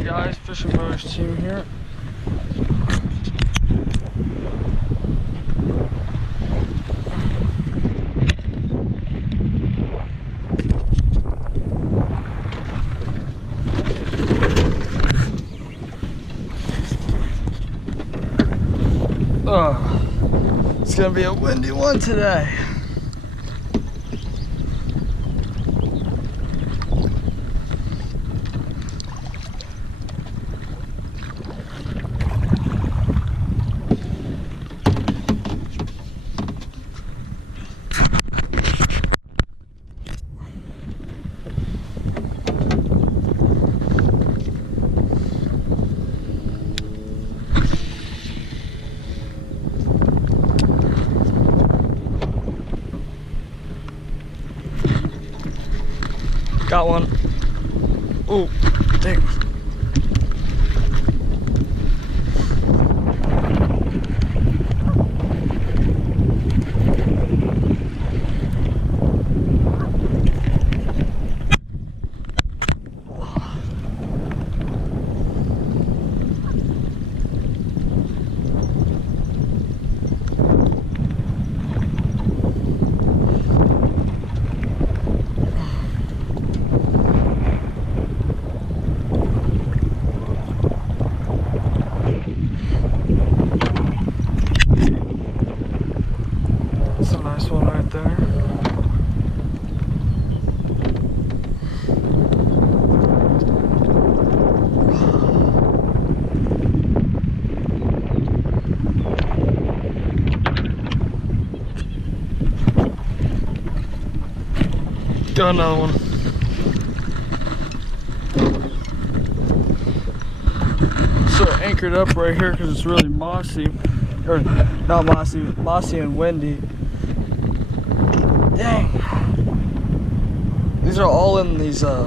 Hey guys, Fishing Brothers team here. It's gonna be a windy one today. Got one. Oh, dang. That's a nice one right there. Got another one. Sort of anchored up right here because it's really mossy. Or not mossy, mossy and windy. Dang. These are all in these they're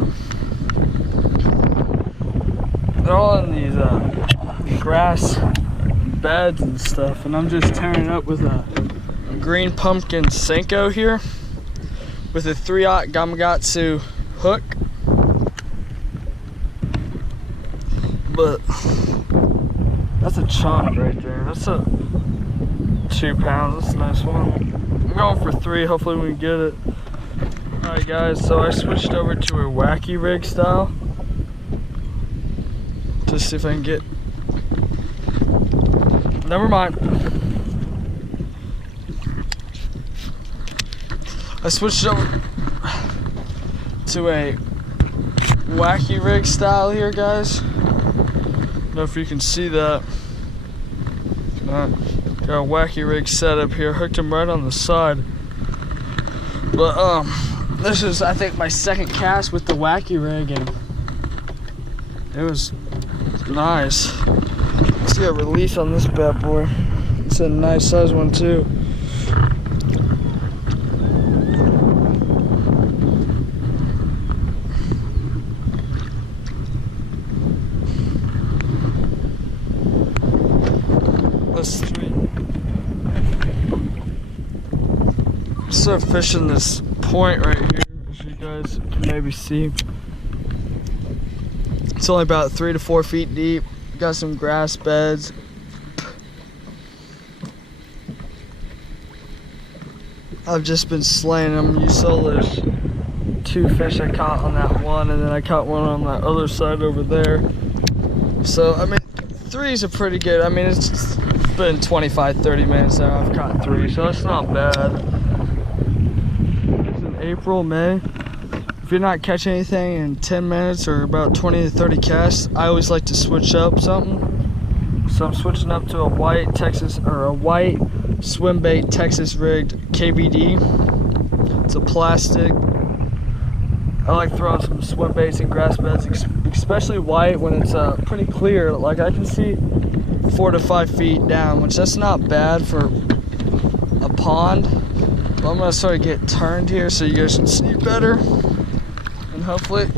all in these grass beds and stuff, and I'm just tearing it up with a green pumpkin Senko here with a 3/0 Gamakatsu hook. But that's a chunk right there. That's a 2 pounds. That's a nice one. I'm going for 3. Hopefully we can get it. Alright guys, so I switched over to a wacky rig style. Just see if I can get... Never mind. I switched over to a wacky rig style here, guys. Don't know if you can see that. Got a wacky rig setup here. Hooked him right on the side. But this is, I think, my second cast with the wacky rig, and it was nice. Let's get a release on this bad boy. It's a nice size one too. Sort of fishing this point right here, as you guys can maybe see. It's only about 3 to 4 feet deep. Got some grass beds. I've just been slaying them. You saw those 2 fish I caught on that one, and then I caught one on that other side over there. So I mean, 3s are pretty good. I mean, it's been 25-30 minutes now. I've caught 3, so that's not bad. April, May. If you're not catching anything in 10 minutes or about 20 to 30 casts, I always like to switch up something. So I'm switching up to a white swim bait Texas rigged KBD. It's a plastic. I like throwing some swim baits in grass beds, especially white when it's pretty clear. Like I can see 4 to 5 feet down, which that's not bad for a pond. I'm gonna sort of get turned here so you guys can see better, and hopefully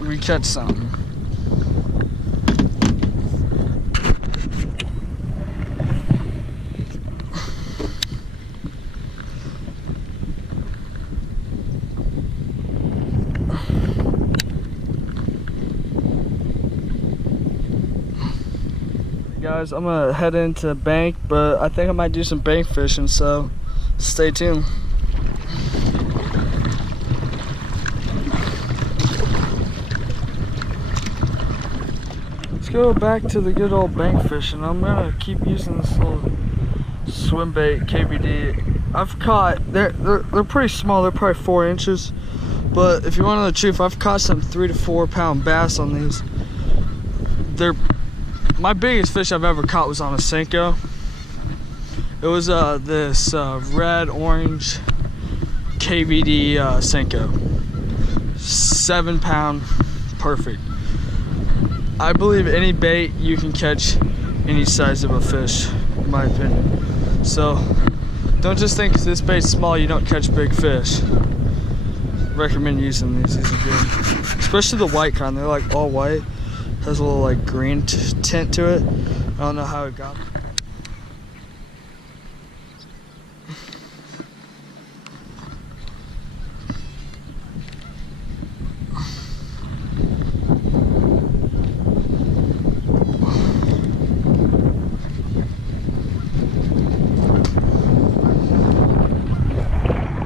we catch something. guys, I'm gonna head into bank, but I think I might do some bank fishing, so stay tuned. Let's go back to the good old bank fishing. I'm gonna keep using this little swim bait KVD. I've caught, they're pretty small, they're probably 4 inches, but if you want to know the truth, I've caught some 3 to 4 pound bass on these. My biggest fish I've ever caught was on a Senko. It was this red orange KVD Senko, 7 pound, perfect. I believe any bait you can catch any size of a fish, in my opinion. So don't just think this bait's small you don't catch big fish. Recommend using these are good. Especially the white kind, they're like all white. Has a little like green tint to it. I don't know how it got.